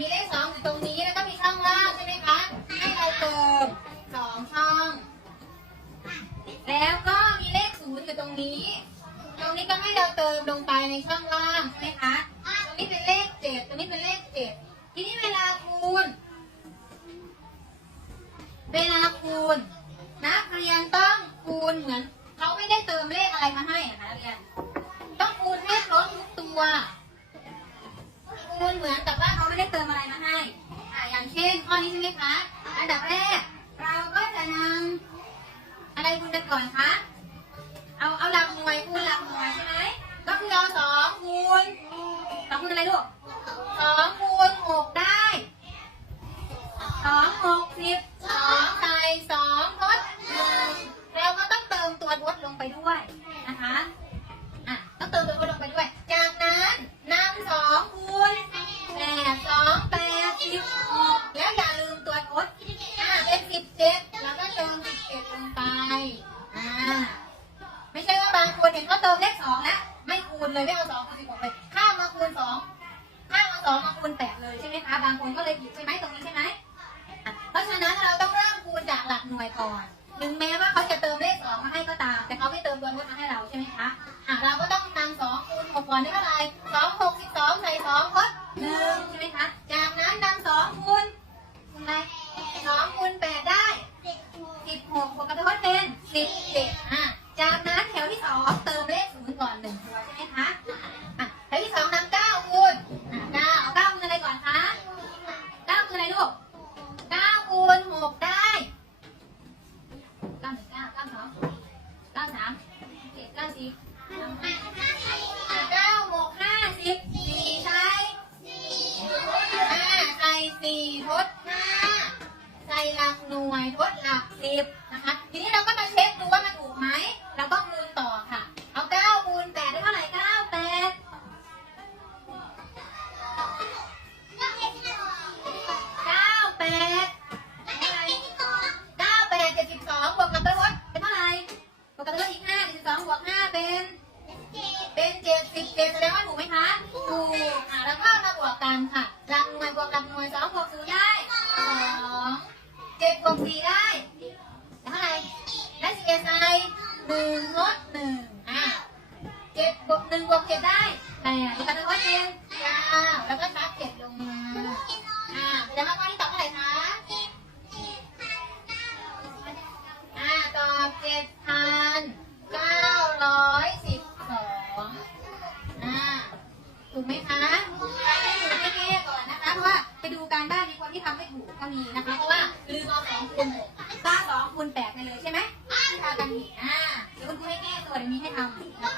มีเลขสองอยู่ตรงนี้แล้วก็มีช่องว่างใช่ไหมคะ ให้เราเติมสองช่อง แล้วก็มีเลขศูนย์อยู่ตรงนี้ ตรงนี้ก็ให้เราเติมลงไปในช่องว่างใช่ไหมคะ ตรงนี้เป็นเลขเจ็ดตรงนี้เป็นเลขเจ็ดทีนี้เวลาคูณ เวลาคูณนักเรียนต้องคูณเหมือนเขาไม่ได้เติมเลขอะไรมาให้ คะ อันดับแรก เราก็จะนำอะไรคุณกันก่อนคะ เอาเอาหลักหน่วยคูณหลักหน่วยใช่ไหมก็คือเอาสอง ว่าบางคนเห็เขาเติมเลขสองแล้วไม่คูณเลยไม่เอาสองคูณสิบหกเลยข้ามมาคูณสองข้ามมาสองมาคูณแปดเลยใช่ไหมคะบางคนก็เลยผิดใช่ไหมตรงนี้ใช่ไหมเพราะฉะนั้นเราต้องเริ่มคูณจากหลักหน่วยก่อนถึงแม้ว่าเขาจะเติมเลขสองมาให้ก็ตาม แต่เขาไม่เติมตัวลดมาให้เราใช่ไหมคะอะเราก็ต้องนำสองคูณหกก่อนได้เท่าไหร่สองหกสิบสองใส่สองลดหนึ่งใช่ไหมคะ สิบนะคะ ทีนี้เราก็มาเช็คดูว่ามันถูกไหมเราก็คูณต่อค่ะ เอาเก้าคูณแปดได้เท่าไหร่เก้าแปดเก้าแปดเท่าไหร่เก้าแปดเจ็ดสิบสองบวกกับตัวลดเป็นเท่าไหร่บวกกับตัวลดอีกห้าเจ็ดสิบสองบวกห้าเป็นเป็นเจ็ดสิบเจ็ดแสดงว่าถูกไหมคะ ถูกอะแล้วก็มาบวกกันค่ะหลักหน่วยบวกหลักหน่วยสองบวกศูนย์ได้สองเจ็ดบวกสี่ได้ รวมเจ็ดได้แต่อีกอันนึก็เจนยแล้วก็ซับเจ็ดลงมาอ่าแสดงาข้อที่ตอบเท่าไหร่คะอ่าตอบเจ็ดพันเก้าร้อยสิบสองอ่าถูกไหมคะใครไม่ถูแก้ก่อนนะคะเพราะว่าไปดูการบ้านมีคนที่ทำไม่ถูกก็มีนะคะเพราะว่าลืมเอาสองคูณสร้างสองคูณแปดไปเลยใช่ไหมที่ทากันผิดอ่าเดี๋ยวคุณครูให้แก้ตัวเดี๋ยวนี้ให้ทำ